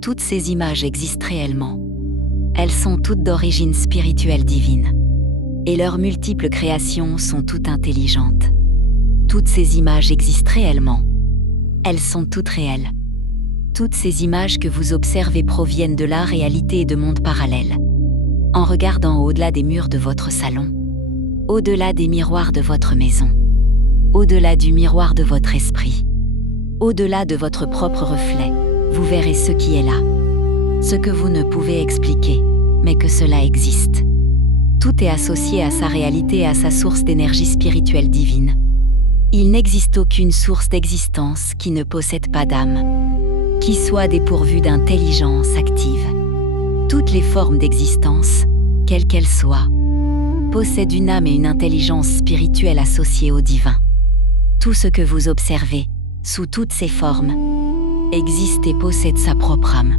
Toutes ces images existent réellement. Elles sont toutes d'origine spirituelle divine. Et leurs multiples créations sont toutes intelligentes. Toutes ces images existent réellement. Elles sont toutes réelles. Toutes ces images que vous observez proviennent de la réalité et de mondes parallèles. En regardant au-delà des murs de votre salon, au-delà des miroirs de votre maison, au-delà du miroir de votre esprit, au-delà de votre propre reflet, vous verrez ce qui est là. Ce que vous ne pouvez expliquer, mais que cela existe. Tout est associé à sa réalité et à sa source d'énergie spirituelle divine. Il n'existe aucune source d'existence qui ne possède pas d'âme, qui soit dépourvue d'intelligence active. Toutes les formes d'existence, quelles qu'elles soient, possèdent une âme et une intelligence spirituelle associées au divin. Tout ce que vous observez, sous toutes ses formes, existe et possède sa propre âme,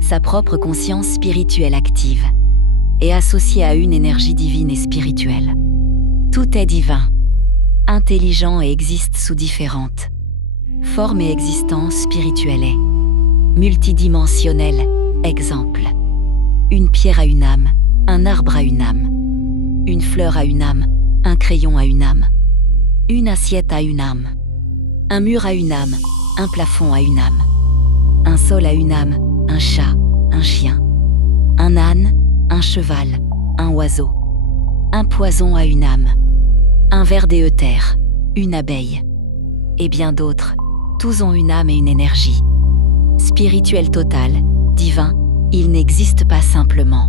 sa propre conscience spirituelle active, et associée à une énergie divine et spirituelle. Tout est divin, intelligent et existe sous différentes formes et existence spirituelle et multidimensionnelle. Exemple: une pierre a une âme, un arbre a une âme, une fleur a une âme, un crayon a une âme, une assiette a une âme, un mur a une âme, un plafond a une âme, un sol a une âme, un chat, un chien, un âne, un cheval, un oiseau, un poison a une âme, un ver d'éther, une abeille, et bien d'autres. Tous ont une âme et une énergie spirituelle totale, divin. Ils n'existent pas simplement.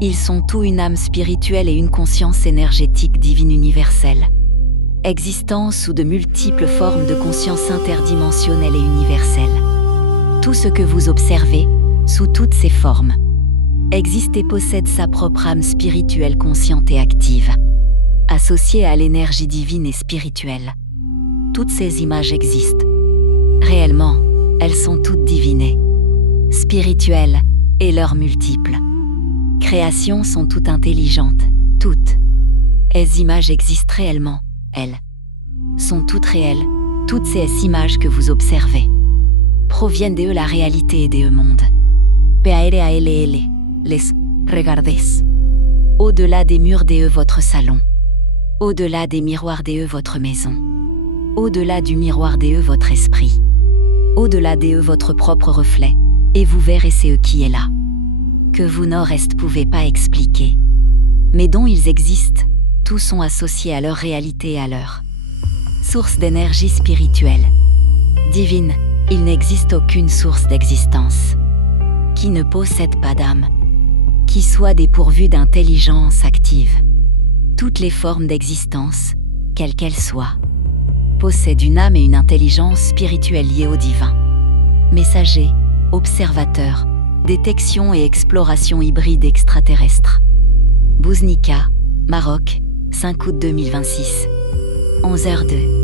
Ils sont tous une âme spirituelle et une conscience énergétique divine universelle, existant sous de multiples formes de conscience interdimensionnelle et universelle. Tout ce que vous observez, sous toutes ces formes, existe et possède sa propre âme spirituelle consciente et active, associée à l'énergie divine et spirituelle. Toutes ces images existent. Réellement, elles sont toutes divinées, spirituelles, et leurs multiples créations sont toutes intelligentes. Toutes les images existent réellement. Elles sont toutes réelles. Toutes ces images que vous observez proviennent de la réalité et des mondes. Les regardez. Au-delà des murs de votre salon, au-delà des miroirs de votre maison, au-delà du miroir de votre esprit, au-delà de votre propre reflet, et vous verrez ce qui est là, que vous ne pouvez pas expliquer, mais dont ils existent. Tous sont associés à leur réalité et à leur source d'énergie spirituelle divine. Il n'existe aucune source d'existence qui ne possède pas d'âme, qui soit dépourvue d'intelligence active. Toutes les formes d'existence, quelles qu'elles soient, possèdent une âme et une intelligence spirituelle liées au divin. Messager, observateur, détection et exploration hybride extraterrestre. Bouznika, Maroc, 5 août 2026. 11h02.